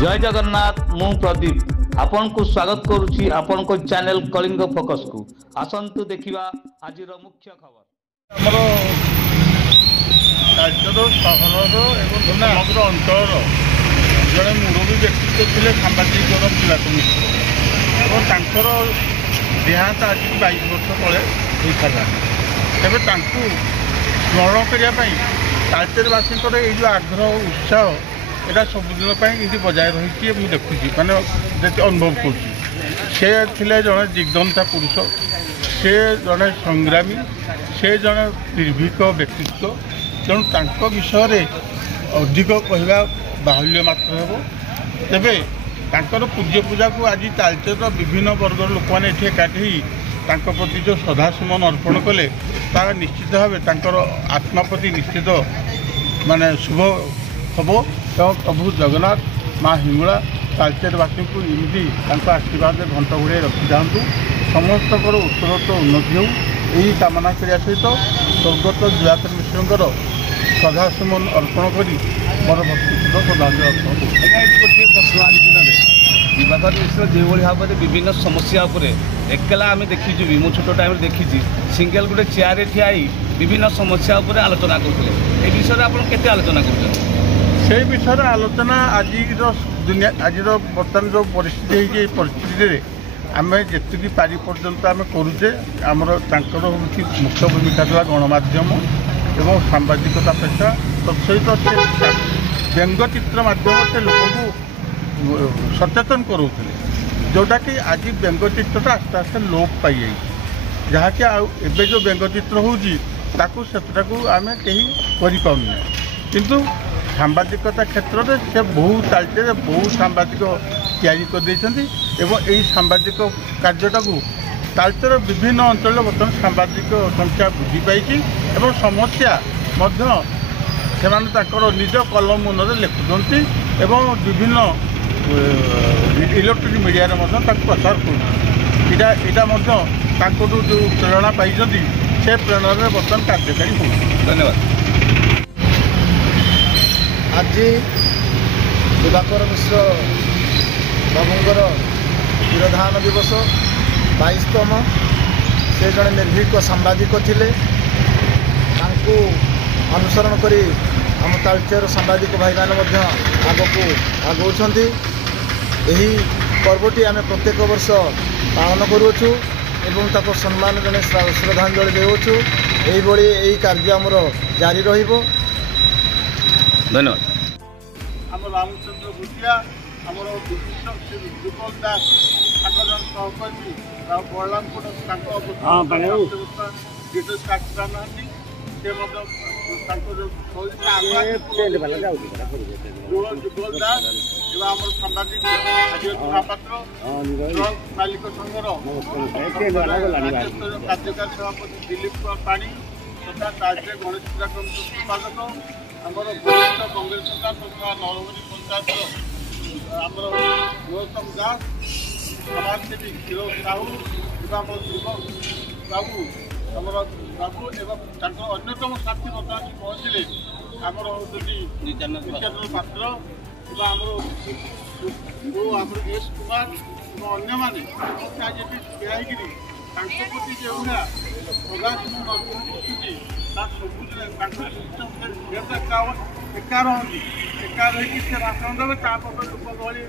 जय जगन्नाथ मु प्रदीप आपण को स्वागत करुछि आपण को चैनल कलिंग फोकस को आसंतु देखिबा आजिर मुख्य खबर हमरो राज्यर सहर एवं समग्र अंचल जड़े मुरबी व्यक्तित्व थे सांबादिक पिलातु मिश्र और तांकर देहांत आज 22 वर्ष तले होता तेज स्मरण करने तालचेरवासी ये जो आग्रह उत्साह यहाँ सबुदिन ये बजाय रही मुझे देखुची माने अनुभव कर जड़े जिग्दंता पुरुष से जड़े संग्रामी से जड़े निर्भीक व्यक्तित्व तेणु तांको विषय अधिक कहवा बाहुल्य मात्र हो तेबे तांकर पूज्य पूजा को आज तालचेर विभिन्न वर्गर लोक मैंने ये एकाठी तांको प्रति जो श्रद्धासुमन अर्पण कले तार निश्चित भाव आत्मा प्रति निश्चित माने शुभ हम एवं प्रभु जगन्नाथ माँ हिंगुला तालचेरवासी को इमती आशीर्वाद घंट घोड़े रखी जातु समस्त उत्तरोत्तर उन्नति हो यही कामना करने सहित स्वर्गत जुआतर मिश्र श्रद्धासुमन अर्पण कर मोर भक्तिपूर्ण श्रद्धांजलि अर्पण दिवाकर मिश्र जो भाव में विभिन्न समस्या एकला आम देखी मो छोट टाइम देखी सिंगल गोटे चेयर ठियाई विभिन्न समस्या आलोचना करते विषय आप आलोचना कर से विषय आलोचना आज दुनिया आज बर्तमान जो परिस्थिति परिस्थिति आम जी पारि पर्यंत आम करुचे आमर मुख्य भूमिका था गणमाध्यम एवं सांबादिकता पेशा तत्सहित से व्यंगचित्र माध्यम से लोक को सचेतन करोले जोटा कि आज व्यंगचित्रटा आस्ते आस्ते लोप पाई जहाँकि आबे जो व्यंगचित्र होता आम कहीं करना किंतु सांबादिकता क्षेत्र में से बहु तालचेर बहु सांबादिक तैयारी कर सांबादिक कार्यटा को तालचेर विभिन्न अंचल बर्तमान सांबादिक संख्या वृद्धि पाई समस्या से निज कलम मुन लिखुंट एवं विभिन्न इलेक्ट्रिक मीडिया प्रचार कर जो प्रेरणा पाई से प्रेरणा बर्तमान कार्यकारी हो। धन्यवाद। आज दिवाकर मिश्र बाबूंर तिरोधान दिवस 22तम से जड़े निर्भीक सांबादिक थिले अनुसरण करी आम तालचेर सांबादिक भाई मैंने आग को आगौंट यही पर्वटी आम प्रत्येक वर्ष पालन करुचु एवं ताको सम्मान जने श्रद्धांजलि देउछु यही कार्य आमर जारी रहिबो। धन्यवाद। आम रामचंद्र भूटिया आमर दुर्बल दास जन सहकर्मी बलरामपुर जुगल दास आम सांबादिक महापात्र मालिक संघर कार्यकारी सभापति दिलीप कुमार पाणी तथा तालचेर गणेश पूजा कमिटी संपादक आमर वरिष्ठ कांग्रेस नेता तथा नरहरी पंचायत आमर गौतम दास समाजसेवी क्षीर साहू बाबू आमर बाबू एवं अन्यतम साथी बर्तमान पहुँचले आमर नित्यानंद पात्र आमर एस कुमार अन्य मैंने आज ठियाकरी प्रति जो प्रदान एका रही एका रही भाषण देवे लोक गहली